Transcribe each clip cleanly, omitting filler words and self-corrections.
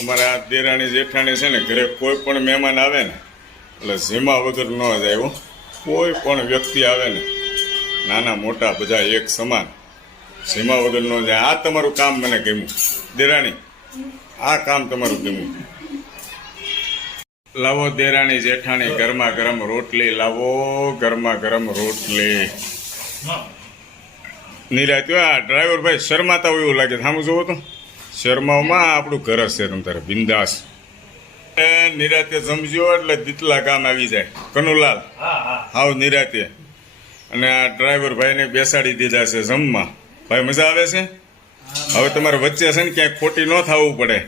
અમારા દેરાણી જેઠાણી છે ને ઘરે કોઈ પણ મહેમાન આવે ને એટલે જેમા વગર ન જાય હો. કોઈ પણ વ્યક્તિ આવે ને નાના મોટા બધા એક સમાન જેમા વગર ન જાય. આ તમારું કામ મને ગમ્યું દેરાણી, આ કામ તમારું ગમ્યું. લાવો દેરાણી જેઠાણી ગરમા ગરમ રોટલી લાવો, ગરમા ગરમ રોટલી. નિરાત આ ડ્રાઈવર ભાઈ શરમાતા હોય એવું લાગે, સામું જોવો તો શર્માઓમાં આપણું ઘર હશે તમ તારે બિંદાસ. નિરાતે સમજો એટલે દીતલા કામ આવી જાય. કનુલાલ હાવ નિરાતે. અને આ ડ્રાઈવર ભાઈને બેસાડી દીધા છે જમવા. ભાઈ મજા આવે છે? હવે તમારે વચ્ચે છે ને ક્યાંય ખોટી ન થવું પડે.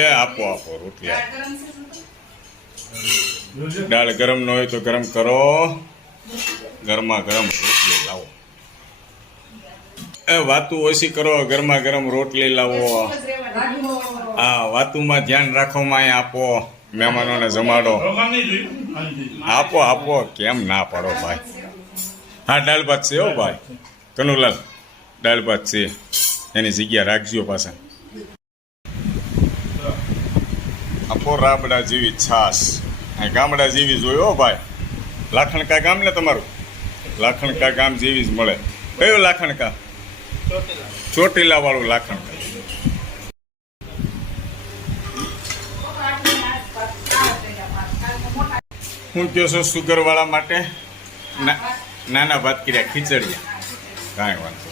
એ આપો આપો રોટલી. દાળ ગરમ ન હોય તો ગરમ કરો, ગરમા ગરમ રોટલી લાવો. એ વાતું ઓછી કરો, ગરમા ગરમ રોટલી લાવો. હા, વાતુમાં ધ્યાન રાખોમાં આપો, મહેમાનોને જમાડો. આપો આપો, કેમ ના પાડો ભાઈ. હા, દાળ ભાત છે હો ભાઈ. કનુલાલ દાળ ભાત છે, એની જગ્યા રાખજો પાછા. આપો રાબડા જેવી છાશ, ગામડા જેવી જોયો ભાઈ. લાખણકા ગામ ને તમારું? લાખણકા ગામ જેવી જ મળે. કયો લાખણકા? ચોટીલા વાળું લાખણકા. હું કહો છો સુગર વાળા માટે નાના ભાત કર્યા, ખીચડિયા. કાંઈ વાંધો